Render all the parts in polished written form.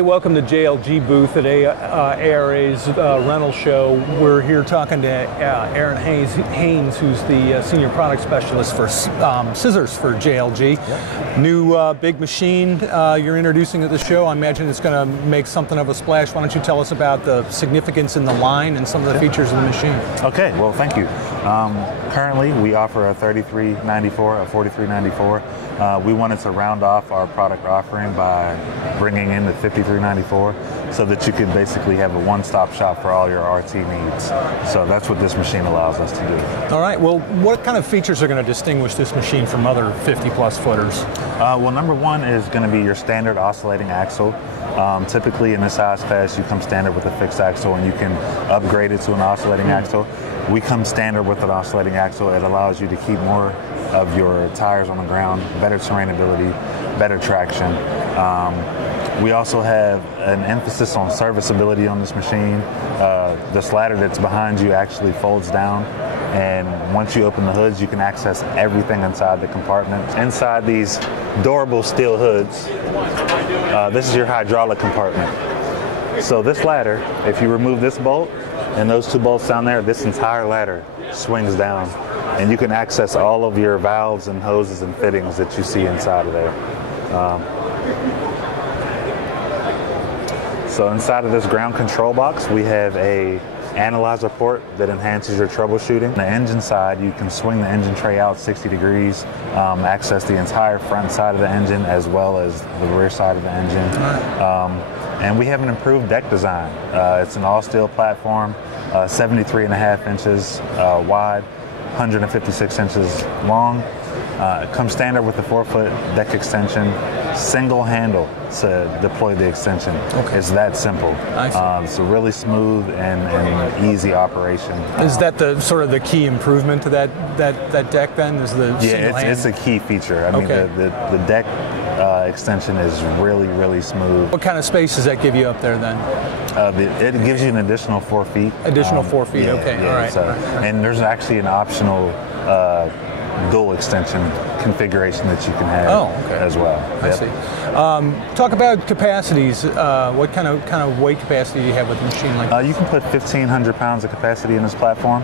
Hey, welcome to JLG booth at ARA's rental show. We're here talking to Aaron Haynes, who's the senior product specialist for scissors for JLG. Yep. New big machine you're introducing at the show. I imagine it's going to make something of a splash. Why don't you tell us about the significance in the line and some of the features of the machine? Okay, well, thank you. Currently, we offer a 3394, a 4394. We wanted to round off our product offering by bringing in the 5394 so that you could basically have a one-stop shop for all your RT needs. So that's what this machine allows us to do. All right, well, what kind of features are going to distinguish this machine from other 50-plus footers? Well, number one is going to be your standard oscillating axle. Typically in the size class, you come standard with a fixed axle and you can upgrade it to an oscillating axle. We come standard with an oscillating axle. It allows you to keep more of your tires on the ground, better terrainability, better traction. We also have an emphasis on serviceability on this machine. This ladder that's behind you actually folds down, and once you open the hoods, you can access everything inside the compartment. Inside these durable steel hoods, this is your hydraulic compartment. So this ladder, if you remove this bolt and those two bolts down there, this entire ladder swings down, and you can access all of your valves and hoses and fittings that you see inside of there. So inside of this ground control box, we have a analyzer port that enhances your troubleshooting. On the engine side, you can swing the engine tray out 60 degrees, access the entire front side of the engine as well as the rear side of the engine. And we have an improved deck design. It's an all-steel platform, 73.5 inches wide, 156 inches long. It comes standard with a 4-foot deck extension, single handle to deploy the extension. Okay. It's that simple. It's a really smooth and easy operation. Is that the sort of the key improvement to that deck then? Is the single hand? It's a key feature. I mean, the deck extension is really smooth. What kind of space does that give you up there then? It gives you an additional 4 feet. Additional 4 feet, yeah, okay, yeah, all right. So, and there's actually an optional dual extension configuration that you can have as well. I see. Talk about capacities. What kind of weight capacity do you have with a machine like this? You can put 1,500 pounds of capacity in this platform.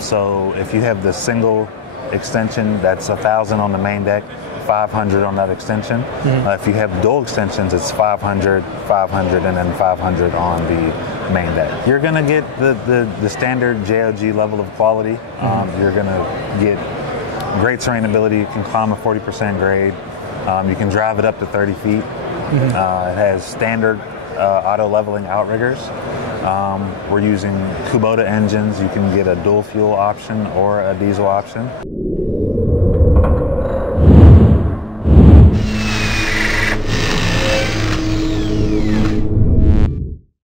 So if you have the single extension, that's 1,000 on the main deck, 500 on that extension. If you have dual extensions, it's 500, 500, and then 500 on the main deck. You're going to get the standard JLG level of quality. You're going to get great terrainability. You can climb a 40% grade. You can drive it up to 30 feet. It has standard auto leveling outriggers. We're using Kubota engines. You can get a dual fuel option or a diesel option.